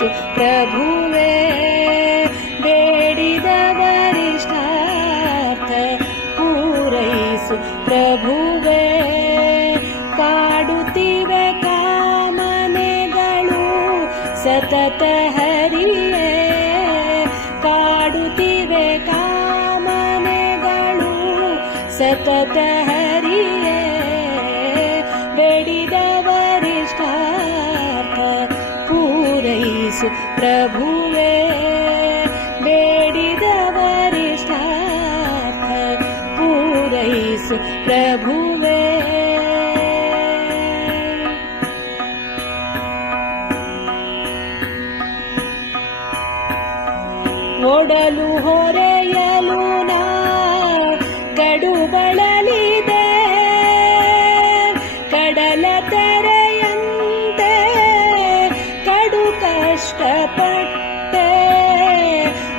ಪೂರೈಸು ಪ್ರಭುವೇ ಬೇಡಿದವರಿಷ್ಟಾರ್ಥ ಪೂರೈಸು ಪ್ರಭುವೇ. ಕಾಡುತ್ತಿವೆ ಕಾಮನೆಗಳು ಸತತ ಹರಿಯೇ ಕಾಡುತ್ತಿವೆ ಕಾಮನೆಗಳು ಸತತ ಹರಿಯೇ. ಪೂರೈಸು ಪ್ರಭುವೇ ಬೇಡಿದವರಿಷ್ಟಾರ್ಥ ಪೂರೈಸು ಪ್ರಭುವೇ. ಒಡಲು ಹೊರೆಯಲು ಕಷ್ಟಪಟ್ಟೆ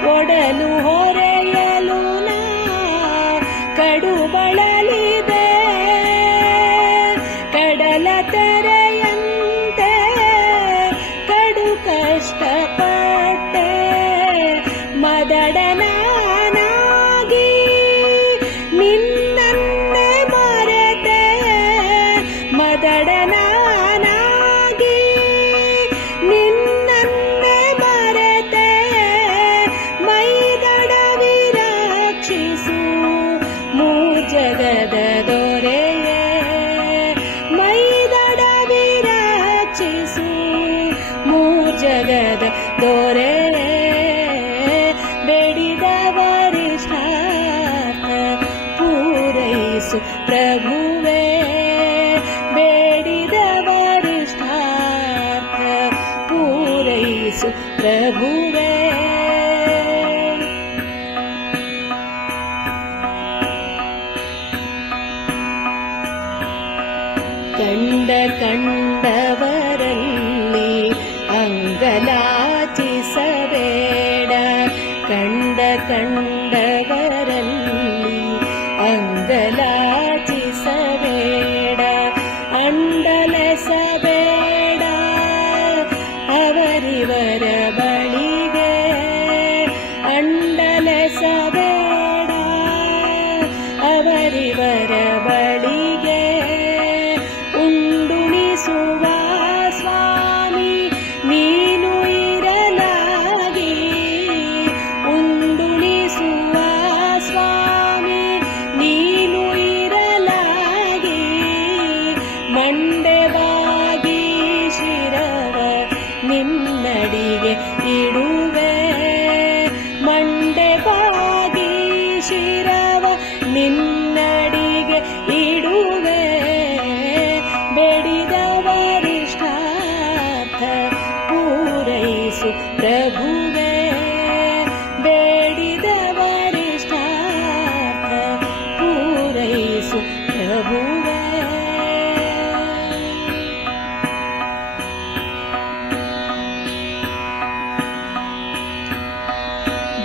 ಒಡಲು ಹೊರೆಯಲು ಕಡು ಬಳಲಿದೆ ಕಡಲ ತೆರೆಯಂತೆ করে বেড়ি দেবার पूरीस प्रभु বেড়ি দেবার वरिष्ठा पूरीस கண்ட கண்டவர் ಅಂಡಲೆಸಬೇಡ ಅವರಿವರ ಬಳಿಗೆ ಉಂಡುಣಿಸುವ ಸ್ವಾಮಿ, ನೀನು ಇರಲಾಗಿ. ಉಂಡುಣಿಸುವ ಸ್ವಾಮಿ, ನೀನು ಇರಲಾಗಿ. ಮಂಡೆವಾಗಿ ಶಿರವ ನಿನ್ನಡಿಗೆ ಇಡುವೆ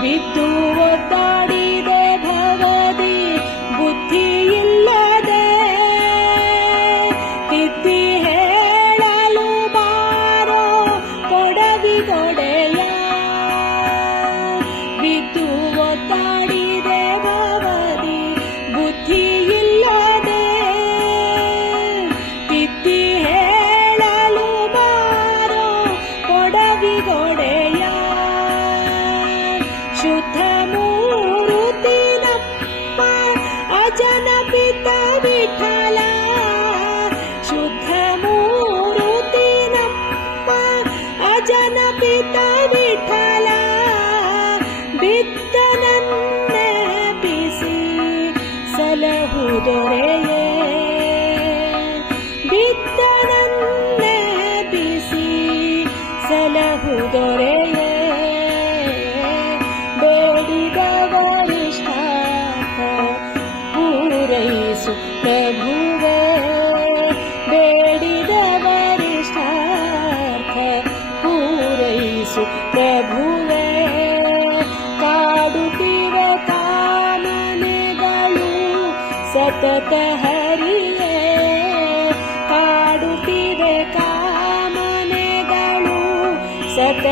ಬಿದ್ದು ಒದ್ದಾಡಿದೆ ಬಿದ್ದನನ್ನೇ ಬಿಸಿ ಸಲಹುದೊರೆಯೇ ಬಿದ್ದನನ್ನೇ ಬಿಸಿ ಸಲಹು ಬೇಡಿದವರಿಷ್ಟಾರ್ಥ हरिका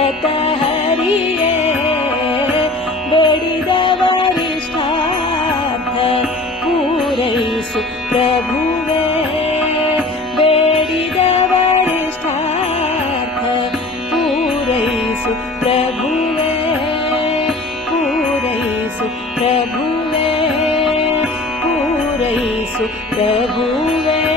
मतहर ब्रिगरिष्ठा पूरैस प्रभु वे बेडिव वरिष्ठा पूरीस प्रभु वे पूरैस प्रभु रघुवर